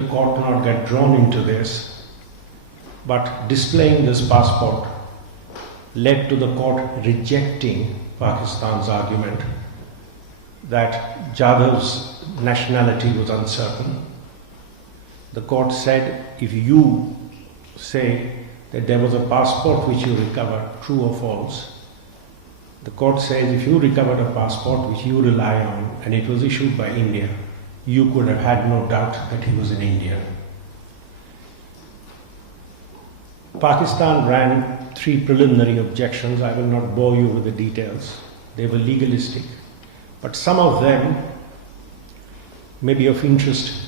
the court not get drawn into this, but displaying this passport led to the court rejecting Pakistan's argument that Jadhav's nationality was uncertain. The court said, if you say that there was a passport which you recovered, true or false, the court says if you recovered a passport which you rely on and it was issued by India, you could have had no doubt that he was in India. Pakistan ran 3 preliminary objections. I will not bore you with the details. They were legalistic, but some of them may be of interest.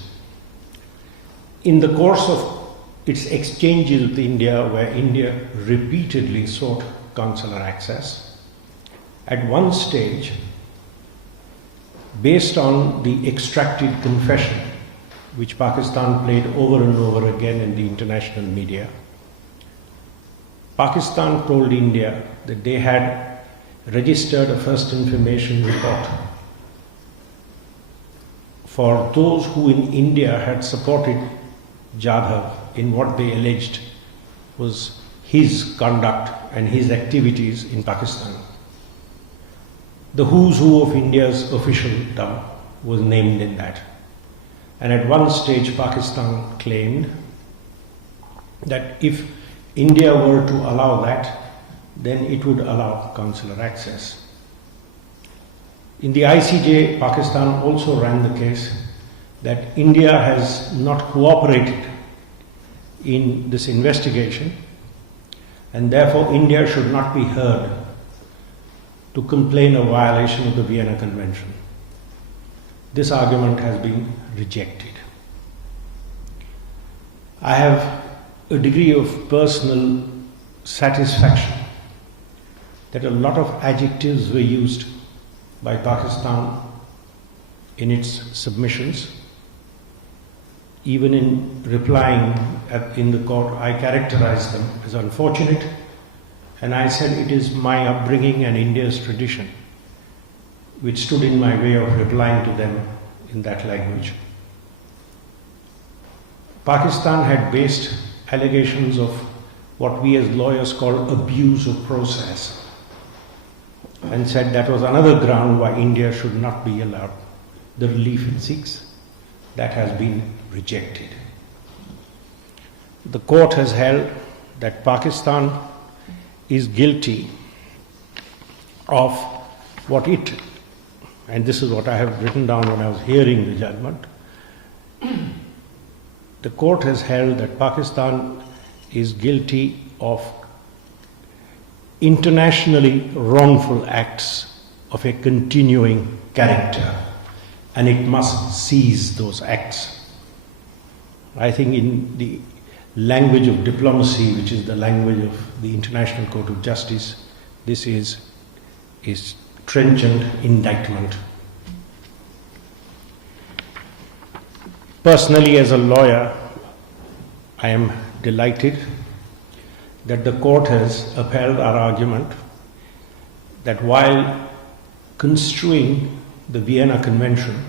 In the course of its exchanges with India, where India repeatedly sought consular access, at one stage, based on the extracted confession, which Pakistan played over and over again in the international media, Pakistan told India that they had registered a first information report for those who in India had supported Jadhav in what they alleged was his conduct and his activities in Pakistan. The who's who of India's officialdom was named in that. And at one stage, Pakistan claimed that if India were to allow that, then it would allow consular access. In the ICJ, Pakistan also ran the case that India has not cooperated in this investigation, and therefore India should not be heard to complain of violation of the Vienna Convention. This argument has been rejected. I have a degree of personal satisfaction that a lot of adjectives were used by Pakistan in its submissions. Even in replying in the court, I characterized them as unfortunate, and I said it is my upbringing and India's tradition which stood in my way of replying to them in that language. Pakistan had based allegations of what we as lawyers call abuse of process and said that was another ground why India should not be allowed the relief it seeks. That has been rejected. The court has held that Pakistan is guilty of what it, and this is what I have written down when I was hearing the judgment, the court has held that Pakistan is guilty of internationally wrongful acts of a continuing character, and it must cease those acts. I think in the language of diplomacy, which is the language of the International Court of Justice, this is trenchant indictment. Personally, as a lawyer, I am delighted that the court has upheld our argument that while construing the Vienna Convention,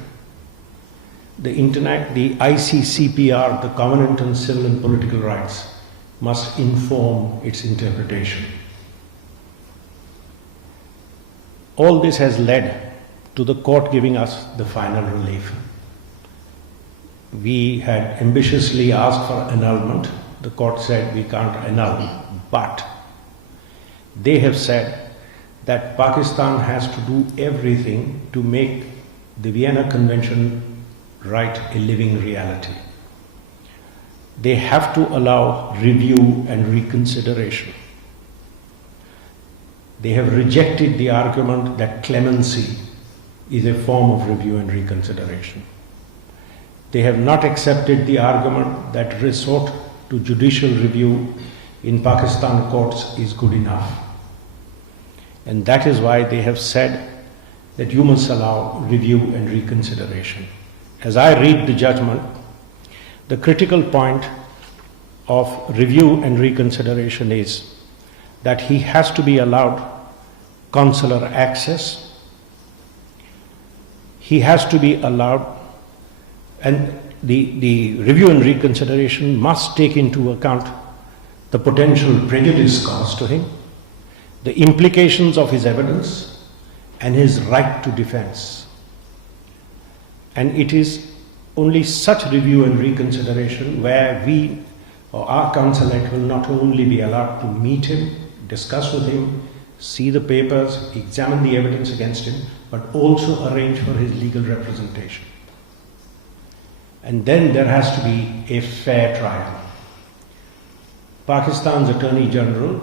the ICCPR, the Covenant on Civil and Political Rights, must inform its interpretation. All this has led to the court giving us the final relief. We had ambitiously asked for annulment. The court said we can't annul, but they have said that Pakistan has to do everything to make the Vienna Convention right a living reality. They have to allow review and reconsideration. They have rejected the argument that clemency is a form of review and reconsideration. They have not accepted the argument that resort to judicial review in Pakistan courts is good enough. And that is why they have said that you must allow review and reconsideration. As I read the judgment, the critical point of review and reconsideration is that he has to be allowed consular access. He has to be allowed, and the review and reconsideration must take into account the potential prejudice caused to him, the implications of his evidence, and his right to defense. And it is only such review and reconsideration where we or our consulate will not only be allowed to meet him, discuss with him, see the papers, examine the evidence against him, but also arrange for his legal representation. And then there has to be a fair trial. Pakistan's Attorney General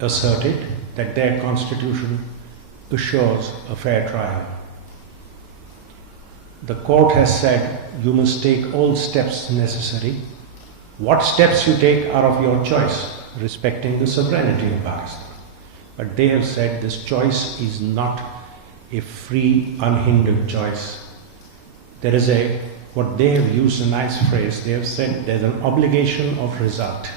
asserted that their constitution assures a fair trial. The court has said you must take all steps necessary. What steps you take are of your choice, respecting the sovereignty of Pakistan. But they have said this choice is not a free, unhindered choice. There is what they have used a nice phrase, they have said there's an obligation of result.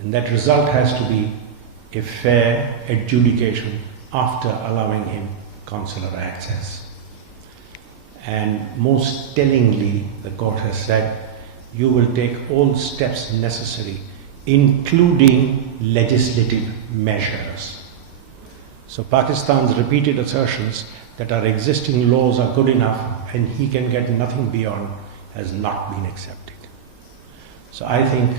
And that result has to be a fair adjudication after allowing him consular access. And most tellingly, the court has said, you will take all steps necessary, including legislative measures. So Pakistan's repeated assertions that our existing laws are good enough and he can get nothing beyond has not been accepted. So I think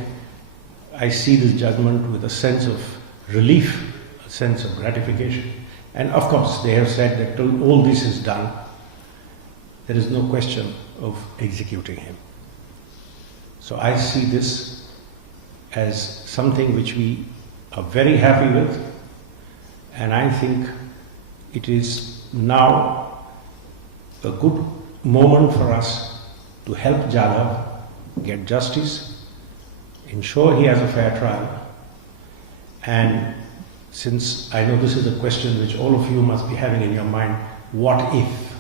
I see this judgment with a sense of relief, a sense of gratification. And of course, they have said that till all this is done, there is no question of executing him. So I see this as something which we are very happy with, and I think it is now a good moment for us to help Jadhav get justice, ensure he has a fair trial, and since I know this is a question which all of you must be having in your mind, what if?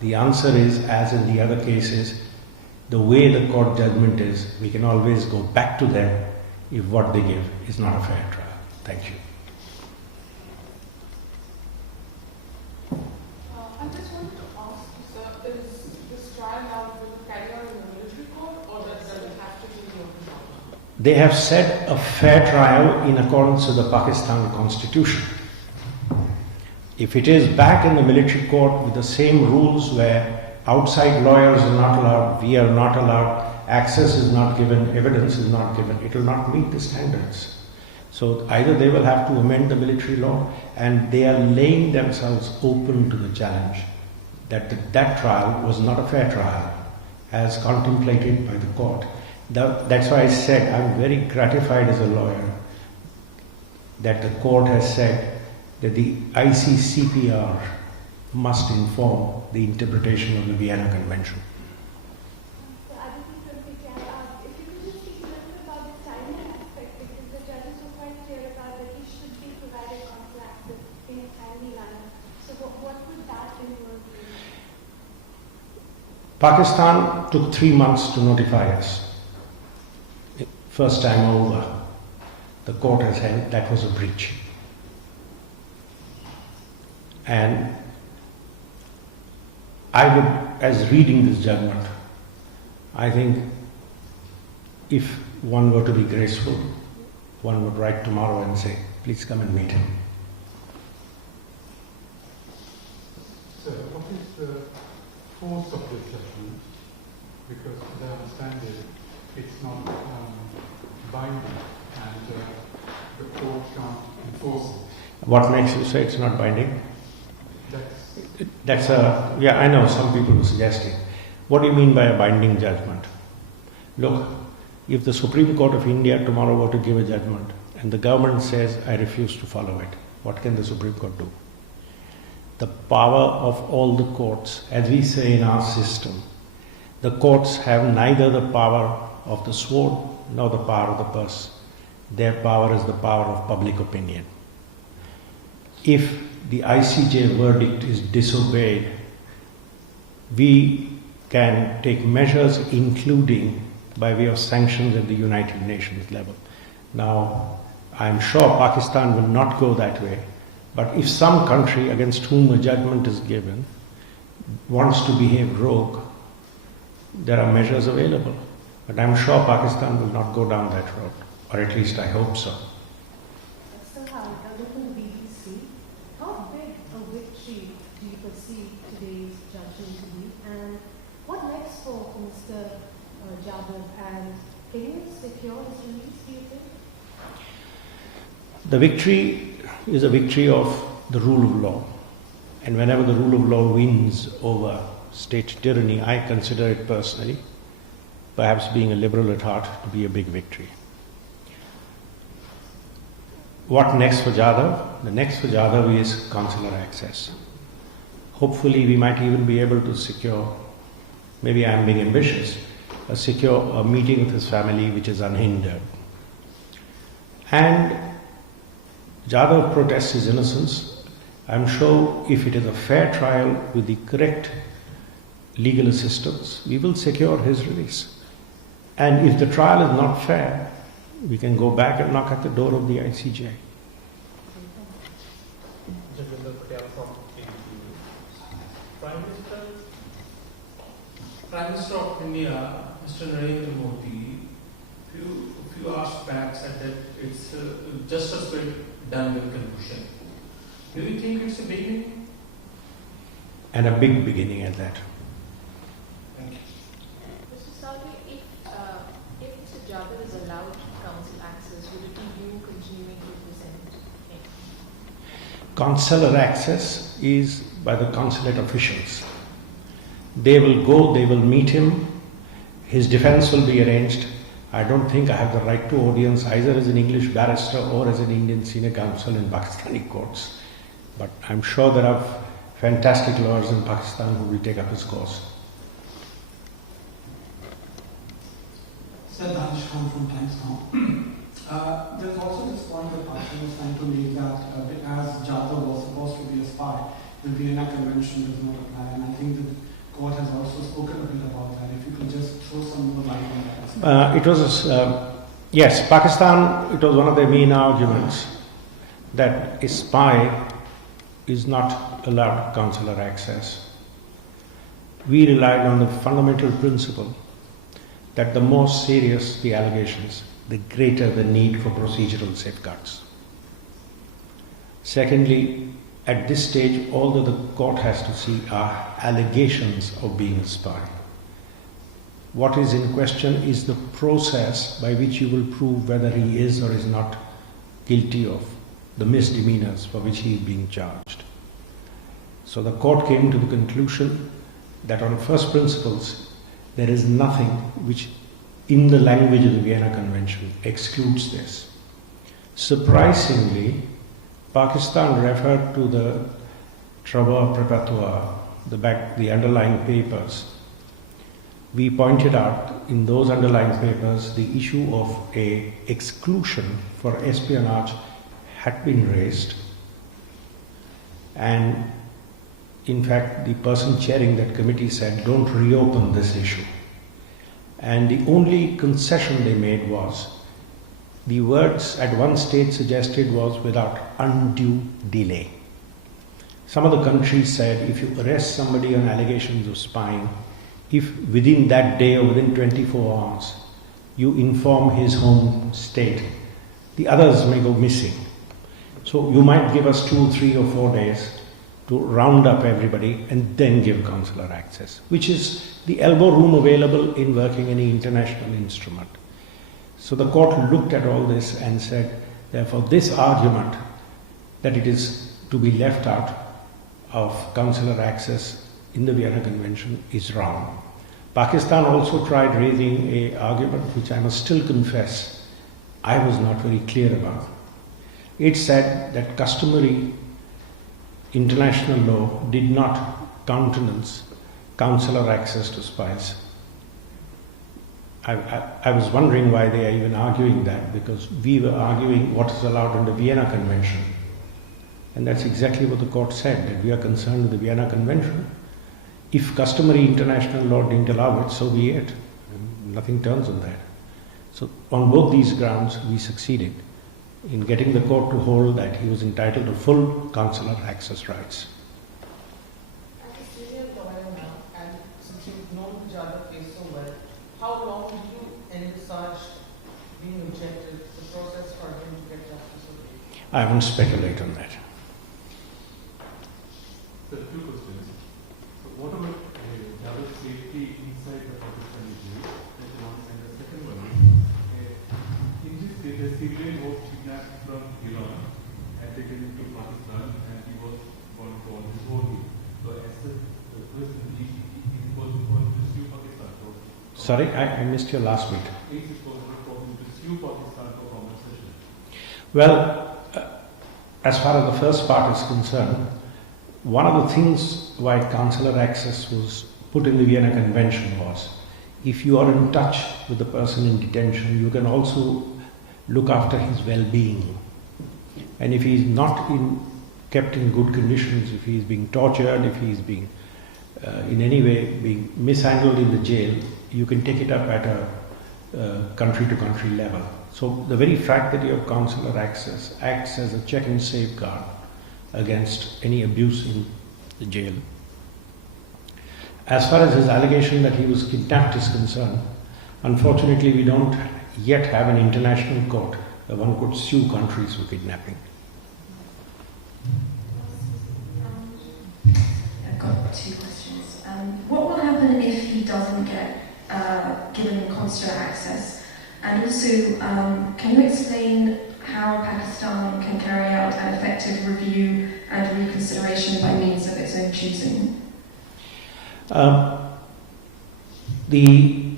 The answer is, as in the other cases, the way the court judgment is, we can always go back to them if what they give is not a fair trial. Thank you. I just wanted to ask you, sir, is this trial now going to carry out in the military court, or does it have to be in the open court? They have said a fair trial in accordance with the Pakistan Constitution. If it is back in the military court with the same rules where outside lawyers are not allowed, we are not allowed, access is not given, evidence is not given, it will not meet the standards. So either they will have to amend the military law, and they are laying themselves open to the challenge that that trial was not a fair trial as contemplated by the court. That's why I said I'm very gratified as a lawyer that the court has said that the ICCPR must inform the interpretation of the Vienna Convention. So I think if you could just speak a little bit about the timing aspect, because the judges were quite clear about that he should be provided consular access in a timely manner. So what would that involve? Pakistan took 3 months to notify us. First time over, the court has held that was a breach. And I would, as reading this judgment, I think if one were to be graceful, one would write tomorrow and say, please come and meet him. Sir, what is the force of this judgment? Because as I understand it, it's not binding and the court can't enforce it. What makes you say it's not binding? Yeah, I know some people are suggesting. What do you mean by a binding judgment? Look, if the Supreme Court of India tomorrow were to give a judgment and the government says, I refuse to follow it, what can the Supreme Court do? The power of all the courts, as we say in our system, the courts have neither the power of the sword nor the power of the purse. Their power is the power of public opinion. If the ICJ verdict is disobeyed, we can take measures including by way of sanctions at the United Nations level. Now, I'm sure Pakistan will not go that way, but if some country against whom a judgment is given wants to behave rogue, there are measures available. But I'm sure Pakistan will not go down that road, or at least I hope so. So, Howard, I look at the BBC. How big a victory do you perceive today's judgment to be? And what next for Mr. Jadhav? And can you secure his release, do you think? The victory is a victory of the rule of law. And whenever the rule of law wins over state tyranny, I consider it personally, perhaps being a liberal at heart, to be a big victory. What next for Jadhav? The next for Jadhav is consular access. Hopefully we might even be able to secure, maybe I am being ambitious, secure a meeting with his family which is unhindered. And Jadhav protests his innocence. I'm sure if it is a fair trial with the correct legal assistance, we will secure his release. And if the trial is not fair, we can go back and knock at the door of the ICJ. Prime Minister of India, Mr. Narendra Modi, a few hours back said that it's justice will be done with Kulbhushan. Do you think it's a beginning? And a big beginning at that. Thank you. Mr. Salve, if Mr. Jadhav is allowed council access, would it be you continuing to present him? Consular access is by the consulate officials. They will go, they will meet him, his defense will be arranged. I don't think I have the right to audience either as an English barrister or as an Indian senior counsel in Pakistani courts. But I'm sure there are fantastic lawyers in Pakistan who will take up his cause. Sir, Harish from Times Now. There's also this point that Pakistan was trying to make that as Jadhav was supposed to be a spy, the Vienna Convention does not apply, and I think the court has also spoken a bit about that. If you could just throw some more light on that. Yes, Pakistan, it was one of their main arguments that a spy is not allowed consular access. We relied on the fundamental principle that the more serious the allegations, the greater the need for procedural safeguards. Secondly, at this stage, all that the court has to see are allegations of being a spy. What is in question is the process by which you will prove whether he is or is not guilty of the misdemeanors for which he is being charged. So the court came to the conclusion that on first principles, there is nothing which in the language of the Vienna Convention excludes this. Surprisingly, Pakistan referred to the Travaux Préparatoires, the underlying papers. We pointed out in those underlying papers the issue of a exclusion for espionage had been raised, and in fact the person chairing that committee said, don't reopen this issue. And the only concession they made was, the words at one stage suggested was without undue delay. Some of the countries said if you arrest somebody on allegations of spying, if within that day or within 24 hours you inform his home state, the others may go missing. So you might give us 2, 3 or 4 days to round up everybody and then give consular access, which is the elbow room available in working any international instrument. So the court looked at all this and said, therefore this argument that it is to be left out of consular access in the Vienna Convention is wrong. Pakistan also tried raising an argument which I must still confess I was not very clear about. It said that customary international law did not countenance consular access to spies. I was wondering why they are even arguing that, because we were arguing what is allowed in the Vienna Convention. And that's exactly what the court said, that we are concerned with the Vienna Convention. If customary international law didn't allow it, so be it. Nothing turns on that. So on both these grounds, we succeeded in getting the court to hold that he was entitled to full consular access rights. As a senior lawyer, you've known the Jadhav case so well, how long did you envisage being objective, the process for him to get justice? I won't speculate on that. So, two questions. So, what about Jadhav's safety inside the Pakistani jail? That's one. And the second one is, in this case, the civilian was kidnapped from Iran and taken into Pakistan, and he was gone for his own. So, as the person, he was going to sue Pakistan. Sorry, I missed your last bit. Is it possible for him to sue Pakistan for compensation? Well, as far as the first part is concerned, one of the things why consular access was put in the Vienna Convention was, if you are in touch with the person in detention, you can also look after his well-being. And if he is not kept in good conditions, if he is being tortured, if he is being in any way being mishandled in the jail, you can take it up at a country-to-country level. So the very fact that you have consular access acts as a check and safeguard against any abuse in the jail. As far as his allegation that he was kidnapped is concerned, unfortunately we don't yet have an international court where one could sue countries for kidnapping. I've got two questions. What will happen if he doesn't get given consular access? And also, can you explain how Pakistan can carry out an effective review and reconsideration by means of its own choosing? The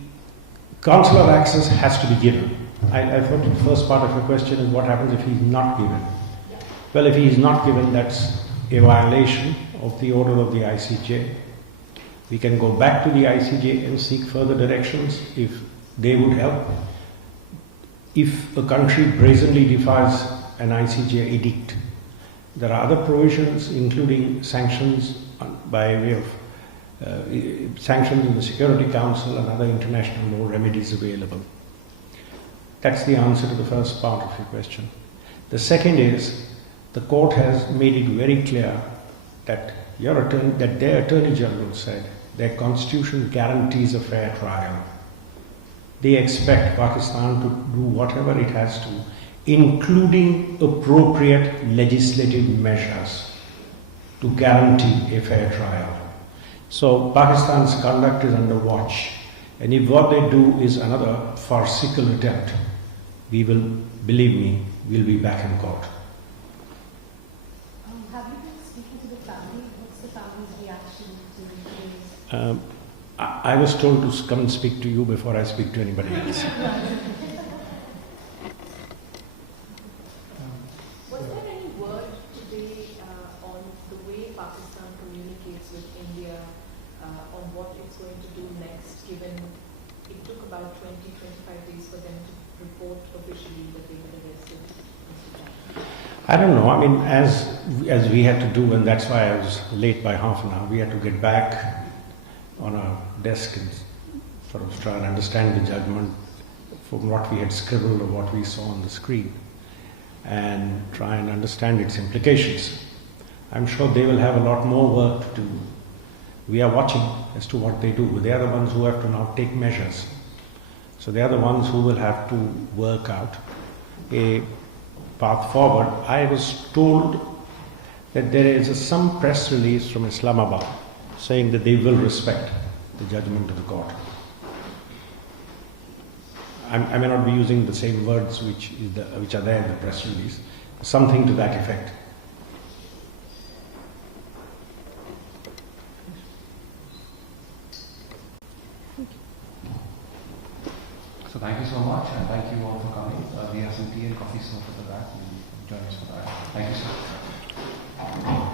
consular access has to be given. I thought the first part of your question is what happens if he's not given. Well, if he is not given, that's a violation of the order of the ICJ. We can go back to the ICJ and seek further directions if they would help. If a country brazenly defies an ICJ edict, there are other provisions including sanctions by way of sanctions in the Security Council and other international law remedies available. That's the answer to the first part of your question. The second is, the court has made it very clear that their Attorney General said their constitution guarantees a fair trial. They expect Pakistan to do whatever it has to, including appropriate legislative measures to guarantee a fair trial. So Pakistan's conduct is under watch, and if what they do is another farcical attempt, we will, believe me, we'll be back in court. Have you been speaking to the family? What's the family's reaction to today's? I was told to come and speak to you before I speak to anybody else. Was there any word today on the way Pakistan communicates with India on what it's going to do next, given it took about 20-25 days for them to report officially that they had arrested Mr. Jadhav? I don't know. I mean, as we had to do, and that's why I was late by half an hour, we had to get back on our desk and sort of try and understand the judgment from what we had scribbled or what we saw on the screen and try and understand its implications. I'm sure they will have a lot more work to do. We are watching as to what they do. They are the ones who have to now take measures. So they are the ones who will have to work out a path forward. I was told that there is some press release from Islamabad saying that they will respect the judgment of the court. I may not be using the same words which are there in the press release, something to that effect. So thank you so much, and thank you all for coming. We have some tea and coffee served at the back. Join us for that. Thank you so much.